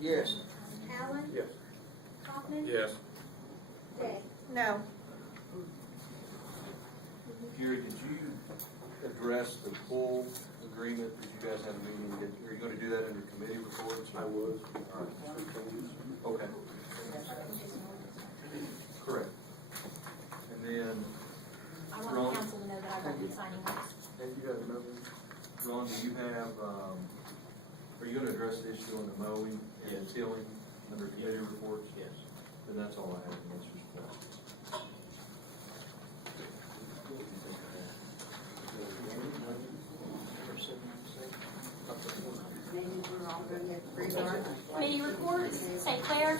Yes. Allen? Yes. Kaufman? Yes. Day? No. Gary, did you address the pool agreement? Did you guys have a meeting? Are you going to do that under committee reports? I was. Okay. Correct. And then, I want Ron? the council to know that I won't be signing this. And you got another? Ron, do you have, are you going to address the issue on the mowing and tilling under committee reports? Yes. Then that's all I have in answers to questions. Committee reports, St. Clair.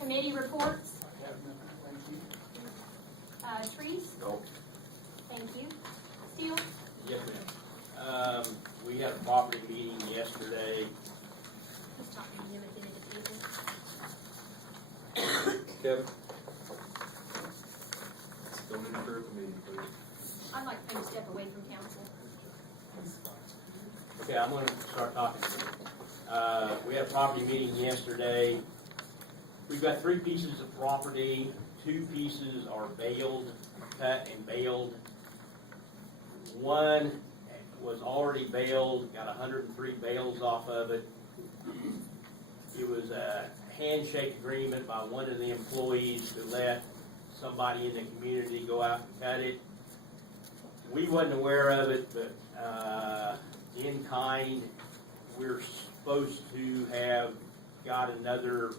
Committee reports. Trees. No. Thank you. Steele. Yes, ma'am. We had a property meeting yesterday. He's talking to you at the end of the table. Kevin? Don't interfere with the meeting, please. I'd like to step away from council. Okay, I'm going to start talking. We had a property meeting yesterday. We've got 3 pieces of property. 2 pieces are baled, cut and baled. 1 was already baled, got 103 bales off of it. It was a handshake agreement by one of the employees to let somebody in the community go out and cut it. We wasn't aware of it, but in kind, we're supposed to have got another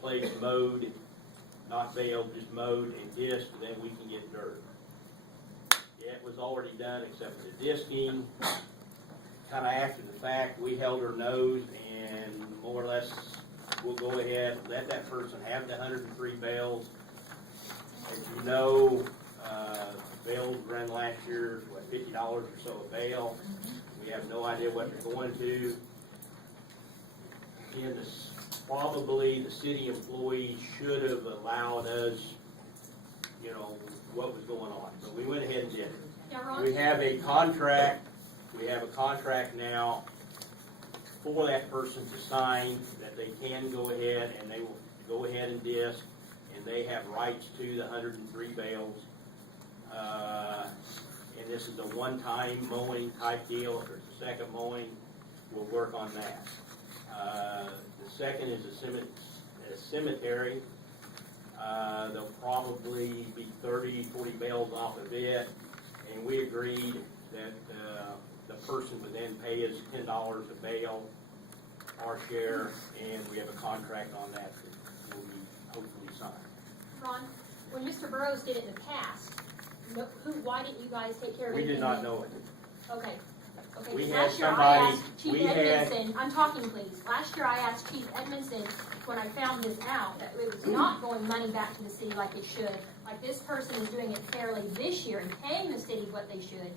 place mowed, not baled, just mowed and disked, and then we can get dirt. Yeah, it was already done except for the disking. Kind of after the fact, we held our nose and more or less we'll go ahead and let that person have the 103 bales. As you know, bales ran last year, what, $50 or so a bale. We have no idea what they're going to. And probably the city employees should have allowed us, you know, what was going on. But we went ahead and did it. Now, Ron. We have a contract. We have a contract now for that person to sign that they can go ahead and they will go ahead and disc, and they have rights to the 103 bales. And this is a one-time mowing type deal. If there's a second mowing, we'll work on that. The second is a cemetery. There'll probably be 30, 40 bales off of it, and we agreed that the person would then pay us $10 a bale, our share, and we have a contract on that that will be hopefully signed. Ron, when Mr. Burrows did it in the past, why didn't you guys take care of it? We did not know it. Okay. Okay, We because had last year I somebody- asked Chief we had- Edmondson, I'm talking please, last year I asked Chief Edmondson, when I found this out, that it was not going money back to the city like it should, like this person is doing it fairly this year and paying the city what they should.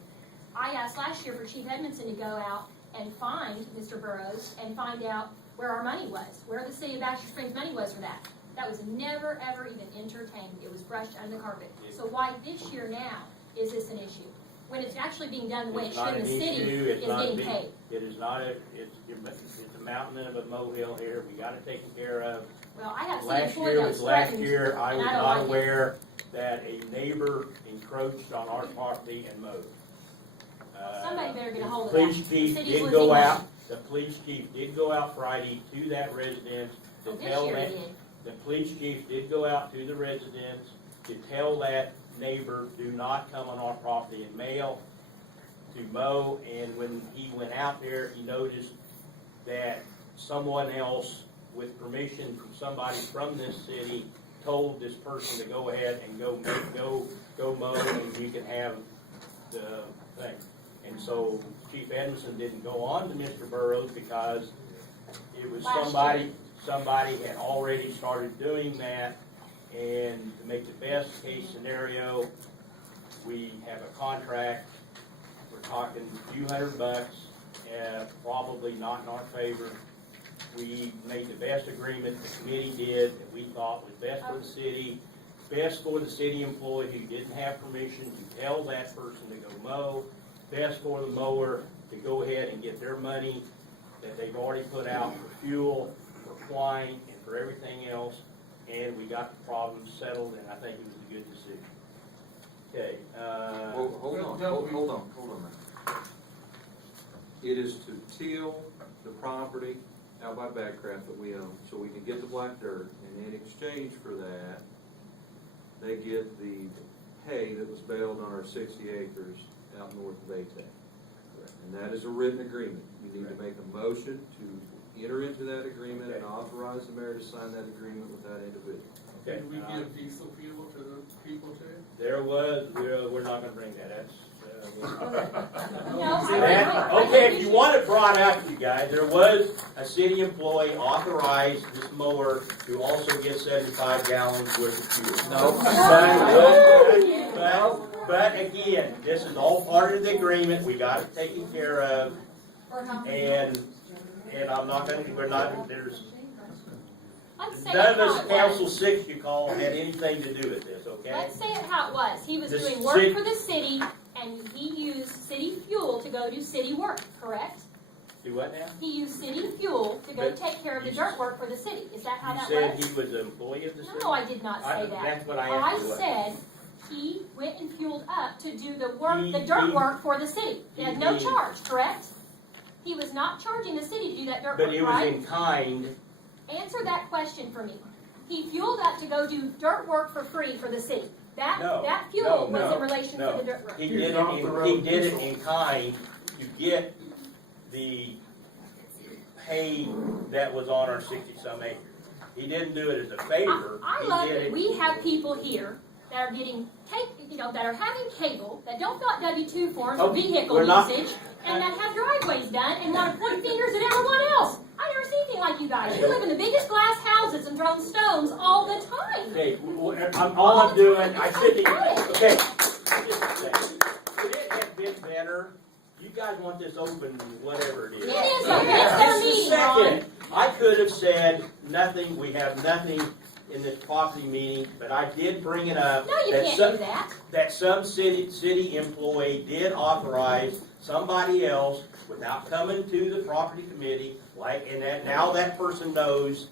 I asked last year for Chief Edmondson to go out and find Mr. Burrows and find out where our money was, where the city of Baxter Springs money was for that. That was never, ever even entertained. It was brushed under the carpet. So why this year now is this an issue? When it's actually being done the way it It's should not and the an city issue. is It's not getting big. paid. It is not a, it's a mountain of a molehill here. We got it taken care of. Well, I have city Last employee year that was was last threatened, year. I and was I don't not like it. aware that a neighbor encroached on our property and mowed. Somebody better get a hold of Police that. chief The city's did losing go money. out. The police chief did go out Friday to that residence to Oh, this tell year that. he did. The police chief did go out to the residence to tell that neighbor, do not come on our property and mail, to mow. And when he went out there, he noticed that someone else, with permission from somebody from this city, told this person to go ahead and go mow, and you can have the thing. And so Chief Edmondson didn't go on to Mr. Burrows because it was somebody had already started doing that. And to make the best case scenario, we have a contract. We're talking a few $100, probably not in our favor. We made the best agreement the committee did that we thought was best for the city, best for the city employee who didn't have permission to tell that person to go mow, best for the mower to go ahead and get their money that they've already put out for fuel, for twine, and for everything else, and we got the problem settled, and I think it was a good decision. Okay, Well, hold on a minute. It is to till the property out by Backcraft that we own, so we can get the black dirt, and in exchange for that, they get the hay that was baled on our 60 acres out north of Baytech. And that is a written agreement. You need to make a motion to enter into that agreement and authorize the mayor to sign that agreement with that individual. okay. Did we give diesel fuel to the people too? There was, we're not gonna bring that, that's, No, okay, if you want it brought up, you guys, there was a city employee authorized this mower to also get 75 gallons worth of fuel. No. But again, this is all part of the agreement, we got it taken care of, and I'm not gonna, we're not, there's, Let's say none it of how this it council was. 6 you call had anything to do with this, okay? Let's say it how it was. He was The doing work city- for the city, and he used city fuel to go do city work, correct? Do what now? He used city fuel to go But take care of the you- dirt work for the city. Is that how You that said was? he was an employee of the city? No, I did not say that. That's what I I asked you. said he went and fueled up to do the work, the He- dirt work for the city. He had no he- charge, correct? He was not charging the city to do that dirt But work, it was right? in kind, Answer that question for me. He fueled up to go do dirt work for free for the city. No, That fuel was no, in relation no. to the dirt work. he did it in kind to get the hay that was on our 60-some acres. He didn't do it as a favor. I He love did that it- we have people here that are getting that are having cable, that don't fill out W-2 forms for Okay, vehicle we're not- usage, and that have driveways done, and want to point fingers at everyone else. I never see anything like you guys. You live in the biggest glass houses and throwing stones all the time. Okay, all I'm doing, I shouldn't even, Got it. okay. Just a second. Could it have been better? You guys want this open, whatever it is. It is a their Just a meeting, Ron. second. I could have said nothing, we have nothing in this property meeting, but I did bring it up. No, you that can't some- do that. That some city employee did authorize somebody else without coming to the property committee, and that now that person knows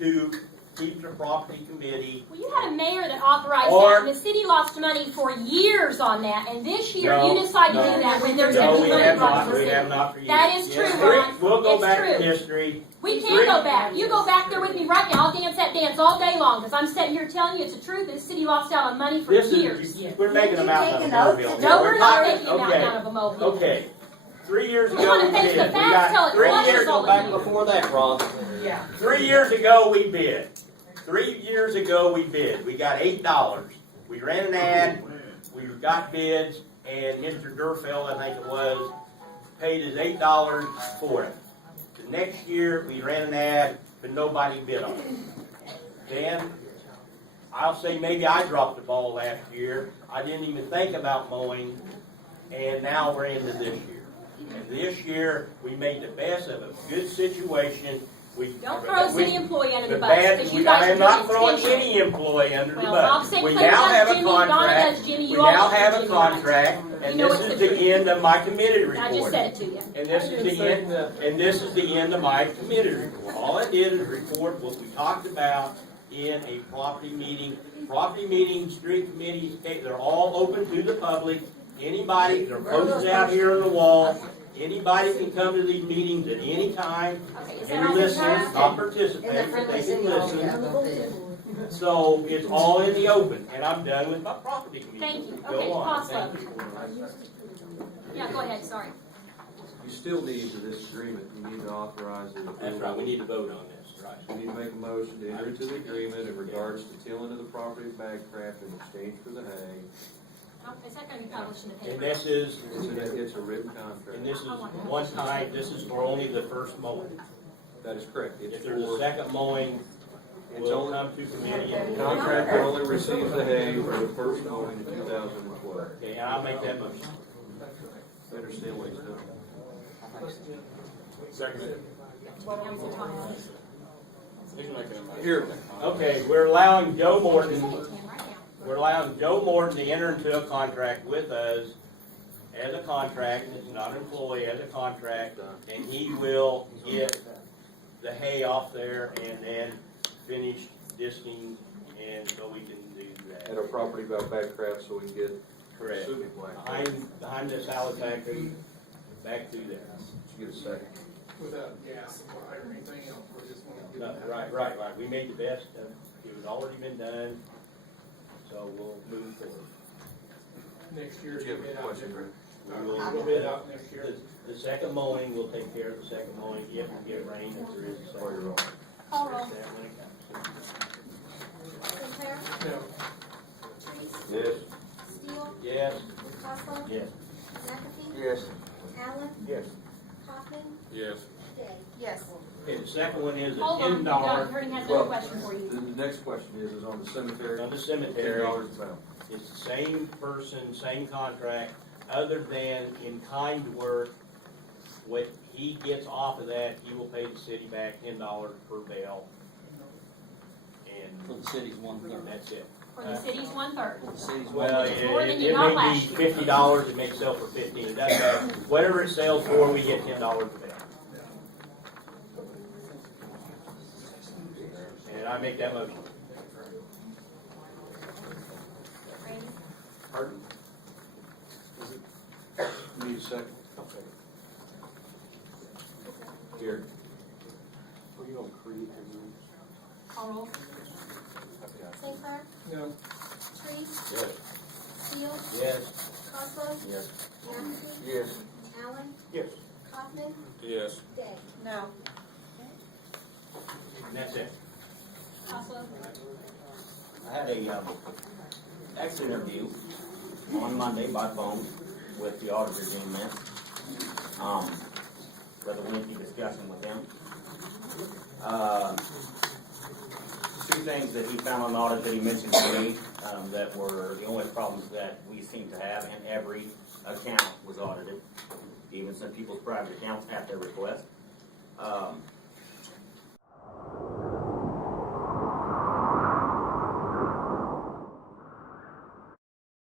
to keep the property committee. Well, you had a mayor that authorized Or- that, and the city lost money for years on that, and this year No, you decide to no. do that when there's No, empty we money have brought not, to the we city. have not for years. That is true, Yes. Ron. We'll go It's back true. to history. We can go back. You go back there with me right now. I'll dance that dance all day long because I'm sitting here telling you it's the truth. This city lost out on money for This years. is, we're making them out of a Taking oath mobile. to- No, we're not making them Okay. out of a mobile. Okay, 3 years We ago wanna we face the did. We facts, tell got it 3 flushes years, all go back of you. before that, Ron. Yeah. 3 years ago we bid. 3 years ago we bid. We got $8. We ran an ad, we got bids, and Mr. Durfell, I think it was, paid us $8 for it. The next year we ran an ad, but nobody bid on it. Then, I'll say maybe I dropped the ball last year. I didn't even think about mowing, and now we're into this year. And this year, we made the best of a good situation. Don't throw a city employee under the bus bad, because you guys I are am not getting throwing attention. any employee under the Well, Bob bus. said We Clinton now does have a Jimmy, Donna contract. does Jimmy, We you now all have do a Jimmy, right? contract, You and know this it's is the the truth. end of my committee report. I just said it to you. And this is the end, and this is the end of my committee report. All I did is report what we talked about in a property meeting. Property meetings, street committees, they're all open to the public. Anybody, they're posted out here on the wall. Anybody can come to these meetings at any time Okay, is that and all listen, your time? not participate, but they can listen. So it's all in the open, and I'm done with my property committee. Thank you. Go Okay, on. pause Thank vote. you. Yeah, go ahead, sorry. You still need to this agreement, you need to authorize it. That's right, we need to vote on this, right? You need to make a motion to enter into the agreement in regards to tilling of the property of Bagcraft in exchange for the hay. Oh, is that going to be published in the And paper? this is, It's a written contract. and this is one time, this is for only the first mowing. That is correct. It's If there's a for, second mowing, it's we'll only, come to committee. and- the contractor only receives the hay for the first mowing in 2012. Okay, and I'll make that motion. Understand what he's doing? Councilor Thomas. Here, Okay, we're allowing Joe Morton, Say it to him right now. we're allowing Joe Morton to enter into a contract with us as a contract, it's not an employee, as a contract, and he will get the hay off there and then finish disking, and so we can do At that. our property by Backcraft, so we can get Correct. super black. Behind this salad factory, back through there. Get a second. Without gas supply or anything else, we're just gonna get No, that. right. We made the best of, it was already been done, so we'll move forward. Next year, Did you have a bid out question, different. We will We'll bid out next year. The second mowing, we'll take care of the second mowing, if we get rain, if there is a second. Or you're wrong. Call roll. That when it comes. Sinclair, No, Trees, Yes. Steele, Yes. Hustler, Yes. McAfee, Yes. Allen, Yes. Kaufman, Yes. Day. Yes. Okay, the second one is a Hold on, $10 Ernie has Well, another question for you. The next question is on the cemetery. on the $10 cemetery. a pound. It's the same person, same contract, other than in-kind work. What he gets off of that, he will pay the city back $10 per bale. For And the city's 1/3. that's it. For the city's 1/3. For the city's Well, 1/3. More than you it got may last be year. $50, it may sell for 15. It doesn't matter. Whatever it sells for, we get $10 a bale. And I make that motion. Randy? Pardon? Need a second? Here. Are you gonna create the rules? Call roll. Sinclair, no, Trees, Yes. Steele, Yes. Hustler, Yes. McAfee, Yes. Allen, Yes. Kaufman, Yes. Day. No. And that's it. Costello? I had a exit interview on Monday by phone with the auditors in there. Had a lengthy discussion with him. Two things that he found on the audit that he mentioned to me that were the only problems that we seem to have, and every account was audited, even some people's private accounts at their request.